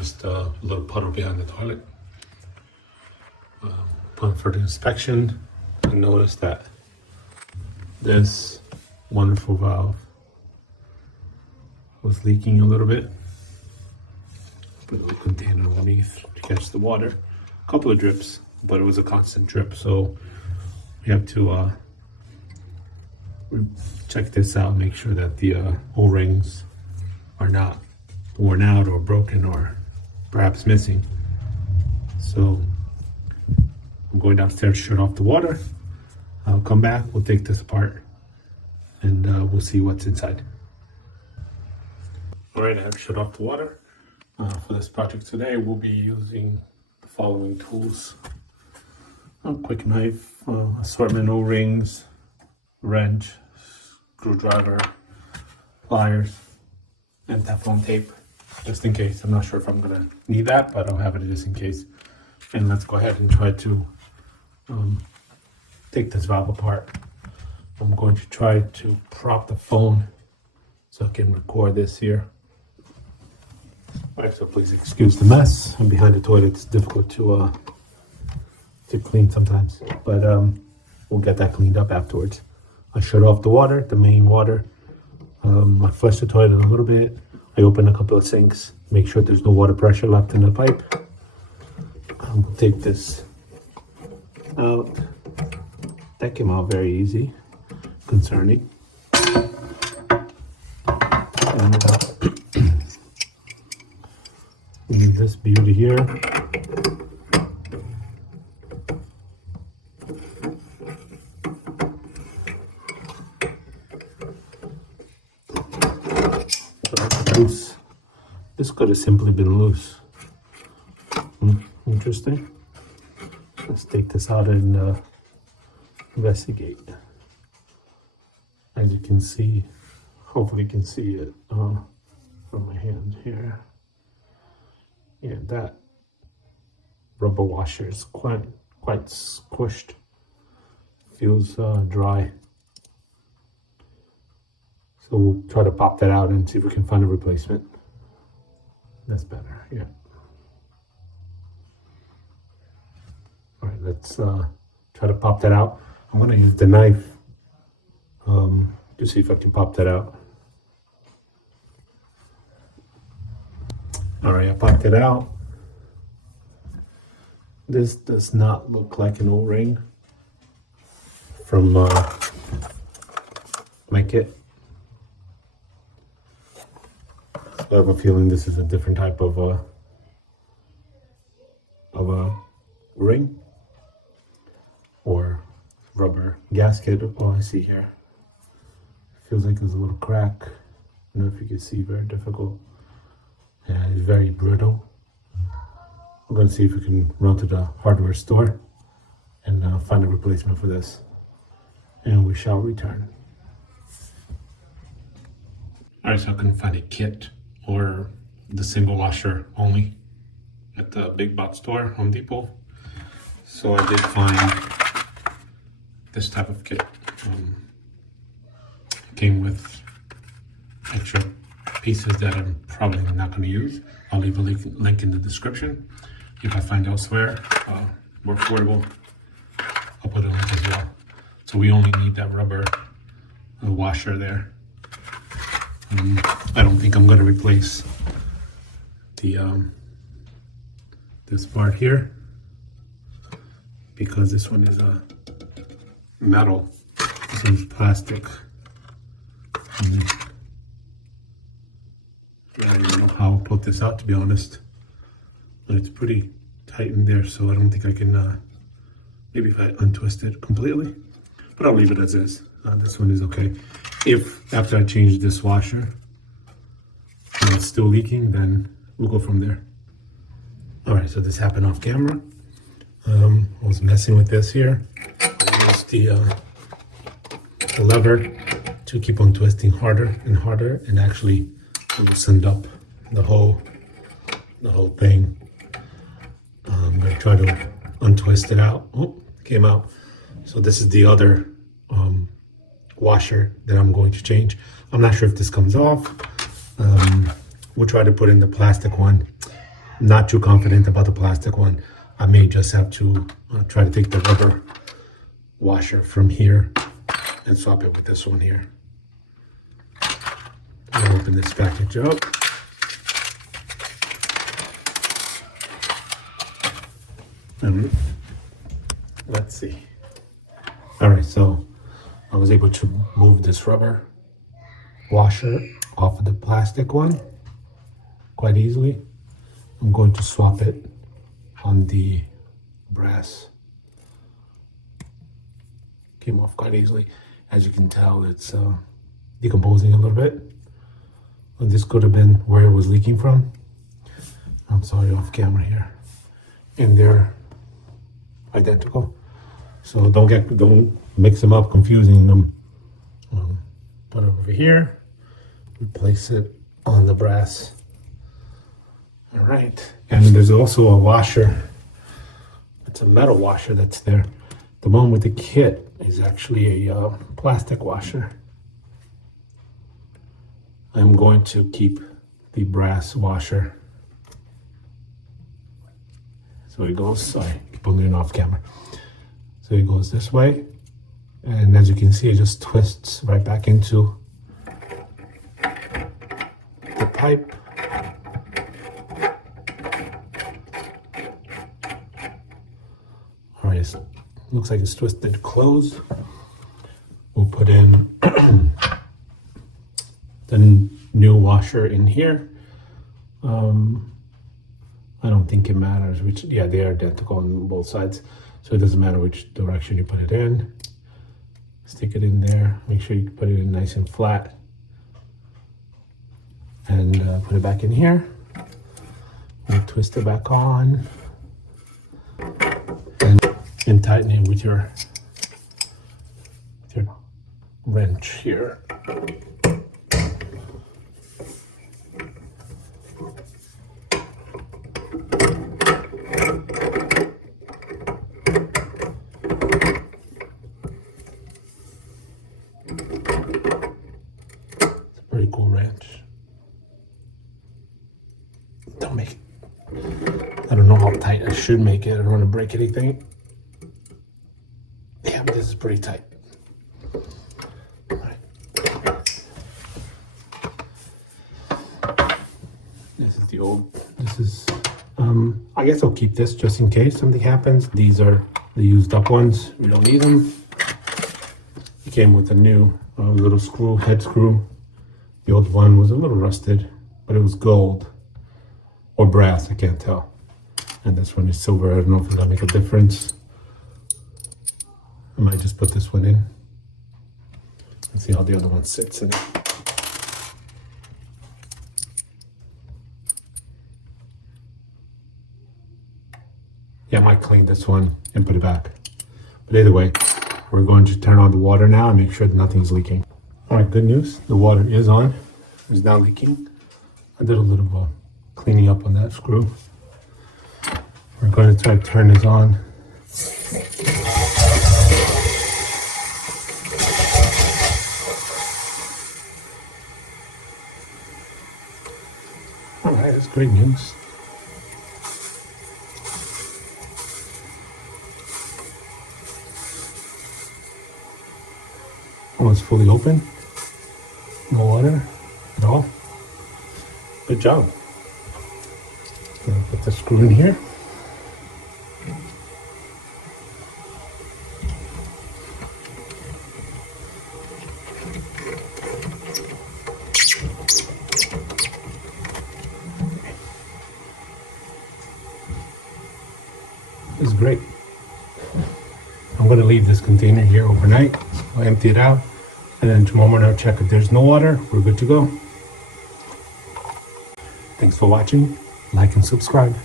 noticed a little puddle behind the toilet. Went for the inspection and noticed that this wonderful valve was leaking a little bit. Put a little container underneath to catch the water. A couple of drips, but it was a constant drip, so we have to check this out, make sure that the O-rings are not worn out or broken or perhaps missing. So I'm going downstairs to shut off the water. I'll come back, we'll take this apart, and we'll see what's inside. All right, I have shut off the water. For this project today, we'll be using the following tools. A quick knife, assortment O-rings, wrench, screwdriver, pliers, and Teflon tape, just in case. I'm not sure if I'm gonna need that, but I'll have it just in case. And let's go ahead and try to take this valve apart. I'm going to try to prop the phone so I can record this here. All right, so please excuse the mess. I'm behind the toilet. It's difficult to clean sometimes, but we'll get that cleaned up afterwards. I shut off the water, the main water. I flushed the toilet a little bit. I opened a couple of sinks, make sure there's no water pressure left in the pipe. We'll take this out. That came out very easy, concerning. And leave this beauty here. Loose. This could have simply been loose. Interesting. Let's take this out and investigate. As you can see, hopefully you can see it from my hand here. Yeah, that rubber washer is quite squished. Feels dry. So we'll try to pop that out and see if we can find a replacement. That's better, yeah. All right, let's try to pop that out. I'm gonna use the knife to see if I can pop that out. All right, I popped it out. This does not look like an O-ring from my kit. I have a feeling this is a different type of a ring or rubber gasket. Oh, I see here. Feels like there's a little crack. I don't know if you can see, very difficult. Yeah, it's very brittle. I'm gonna see if we can run to the hardware store and find a replacement for this. And we shall return. All right, so I couldn't find a kit or the single washer only at the big box store, Home Depot. So I did find this type of kit. Came with extra pieces that I'm probably not going to use. I'll leave a link in the description. If I find elsewhere more affordable, I'll put a link as well. So we only need that rubber washer there. I don't think I'm going to replace the this part here because this one is a metal. This one's plastic. I don't even know how I'll put this out, to be honest, but it's pretty tight in there, so I don't think I can maybe if I untwist it completely, but I'll leave it as is. This one is okay. If after I change this washer and it's still leaking, then we'll go from there. All right, so this happened off camera. I was messing with this here. I used the lever to keep on twisting harder and harder, and actually loosened up the whole thing. I'm gonna try to untwist it out. Oh, it came out. So this is the other washer that I'm going to change. I'm not sure if this comes off. We'll try to put in the plastic one. not too confident about the plastic one. I may just have to try to take the rubber washer from here and swap it with this one here. I'll open this package up. And let's see. All right, so I was able to move this rubber washer off of the plastic one quite easily. I'm going to swap it on the brass. Came off quite easily. As you can tell, it's decomposing a little bit. And this could have been where it was leaking from. I'm sorry, off camera here. And they're identical. So don't mix them up, confusing them. Put it over here. Replace it on the brass. All right. And there's also a washer. It's a metal washer that's there. The one with the kit is actually a plastic washer. I'm going to keep the brass washer. So it goes, sorry, keep on doing off camera. So it goes this way. And as you can see, it just twists right back into the pipe. All right, looks like it's twisted closed. We'll put in the new washer in here. I don't think it matters which, yeah, they are identical on both sides. So it doesn't matter which direction you put it in. Stick it in there, make sure you put it in nice and flat. And put it back in here. And twist it back on. And tighten it with your wrench here. It's a pretty cool wrench. Don't make it. I don't know how tight I should make it. I don't want to break anything. Yeah, but this is pretty tight. All right. This is the old, I guess I'll keep this just in case something happens. These are the used up ones. We don't need them. It came with a new little screw, head screw. The old one was a little rusted, but it was gold or brass, I can't tell. And this one is silver. I don't know if it'll make a difference. I might just put this one in and see how the other one sits in it. Yeah, I might clean this one and put it back. But either way, we're going to turn on the water now and make sure that nothing's leaking. All right, good news. The water is on. It's not leaking. I did a little cleaning up on that screw. We're going to try to turn this on. All right, that's great news. Oh, it's fully open. No water at all. Good job. Gonna put the screw in here. This is great. I'm going to leave this container here overnight. I'll empty it out, and then tomorrow morning I'll check if there's no water. We're good to go. Thanks for watching. Like and subscribe.